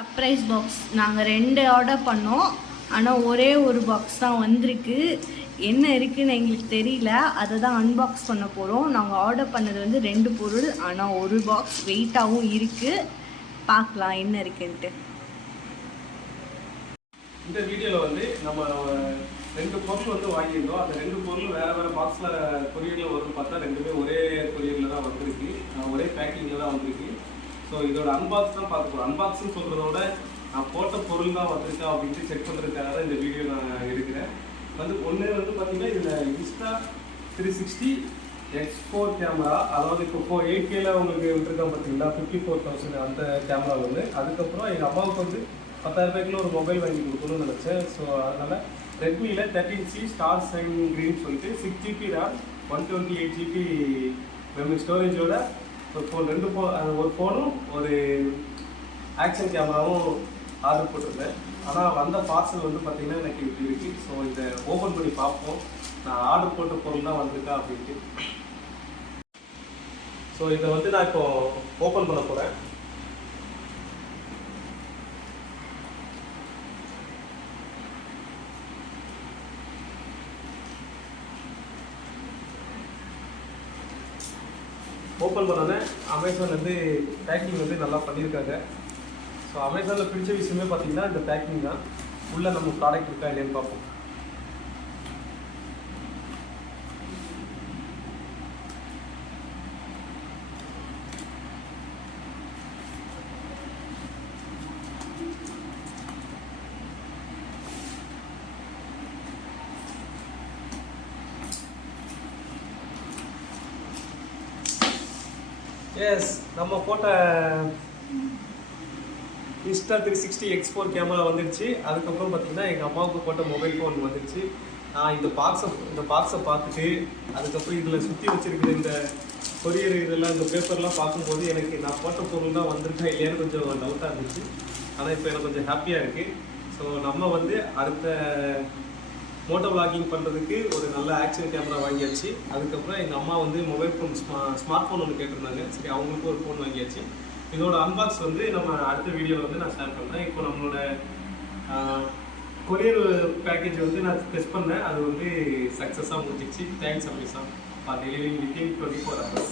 Surprise box நாங்கள் 2 order பண்ணோம். ஆனால் ஒரே ஒரு பாக்ஸ் தான் வந்திருக்கு. என்ன இருக்குன்னு எங்களுக்கு தெரியல. அதை தான் அன்பாக்ஸ் பண்ண போகிறோம். நாங்கள் ஆர்டர் பண்ணது வந்து 2 பொருள், ஆனால் ஒரு பாக்ஸ் வெயிட்டாகவும் இருக்குது. பார்க்கலாம் என்ன இருக்குன்ட்டு. இந்த வீடியோவில் வந்து நம்ம 2 பொருள் வந்து வாங்கியிருந்தோம். அந்த 2 பொருள் வேறு வேறு பாக்ஸில் கொரியரில் வரும்னு பார்த்தா 2மே ஒரே கொரியரில் தான் வந்திருக்கு, ஒரே பேக்கிங்கில் தான் வந்திருக்கு. ஸோ இதோட அன்பாக்ஸ் தான் பார்க்க போகிறோம். அன்பாக்ஸ்ன்னு சொல்கிறதோட நான் போட்ட பொருள் தான் வந்திருக்கா அப்படின்ட்டு செக் பண்ணுறதுக்காக தான் இந்த வீடியோ நான் எடுக்கிறேன். ஒன்று வந்து பார்த்தீங்கன்னா இதில் Insta360 X4 கேமரா, அதாவது இப்போ 8Kல உங்களுக்கு விட்டுருக்கேன் பார்த்தீங்களா, 54,000 அந்த கேமரா ஒன்று. அதுக்கப்புறம் எங்கள் அம்மாவுக்கு வந்து 10,000 ரூபாய்க்குள்ள ஒரு மொபைல் வாங்கி கொடுக்கணும்னு நினச்சேன். ஸோ அதனால் ரெட்மியில் 13C ஸ்டார் சைன் க்ரீன் சொல்லிட்டு 6GB RAM 128GB மெமரி ஸ்டோரேஜோட ஒரு ஃபோன், ஒரு ஃபோனும் ஒரு ஆக்ஷன் கேமராவும் ஆர்டர் போட்டிருந்தேன். ஆனால் வந்த பார்சல் வந்து பார்த்திங்கன்னா எனக்கு இப்படி இருக்குது. ஸோ இதை ஓப்பன் பண்ணி பார்ப்போம், நான் ஆர்டர் போட்ட பொருள் தான் வந்திருக்கா அப்படின்ட்டு. ஸோ இதை வந்து நான் இப்போ ஓப்பன் பண்ண போகிறேன். ஓப்பன் பண்ணோன்னே அமேசான்லேருந்து பேக்கிங் வந்து நல்லா பண்ணியிருக்காங்க. ஸோ அமேசானில் பிடிச்ச விஷயமே பார்த்தீங்கன்னா இந்த பேக்கிங் தான். உள்ளே நம்ம ப்ராடக்ட் இருக்கா இல்லைன்னு பார்ப்போம். எஸ், நம்ம போட்ட Insta360 X4 கேமரா வந்துடுச்சு. அதுக்கப்புறம் பார்த்தீங்கன்னா எங்கள் அம்மாவுக்கு போட்ட மொபைல் ஃபோன் வந்துடுச்சு. நான் இந்த பாக்ஸை பார்த்துட்டு அதுக்கப்புறம் இதில் சுற்றி வச்சுருக்கிற இந்த கொரியர் இதெல்லாம் இந்த பேப்பர்லாம் பார்க்கும்போது எனக்கு நான் போட்ட பொருள் தான் வந்திருக்கா இல்லையான்னு கொஞ்சம் டவுட்டாக இருந்துச்சு. ஆனால் இப்போ எனக்கு கொஞ்சம் ஹாப்பியாக இருக்குது. ஸோ நம்ம வந்து அடுத்த மோட்டோ விளாகிங் பண்ணுறதுக்கு ஒரு நல்ல ஆக்ஷன் கேமரா வாங்கியாச்சு. அதுக்கப்புறம் எங்கள் அம்மா வந்து மொபைல் ஃபோன் ஸ்மார்ட் ஃபோன் ஒன்று கேட்டிருந்தாங்க. சரி, அவங்களுக்கும் ஒரு ஃபோன் வாங்கியாச்சு. இதோட அன்பாக்ஸ் வந்து நம்ம அடுத்த வீடியோவில் வந்து நான் ஷேர் பண்ணுறேன். இப்போ நம்மளோட கொரியர் பேக்கேஜ் வந்து நான் டெஸ்ட் பண்ணேன். அது வந்து சக்ஸஸாக முடிஞ்சிச்சு. Thanks Amazon for delivering within 24 hours.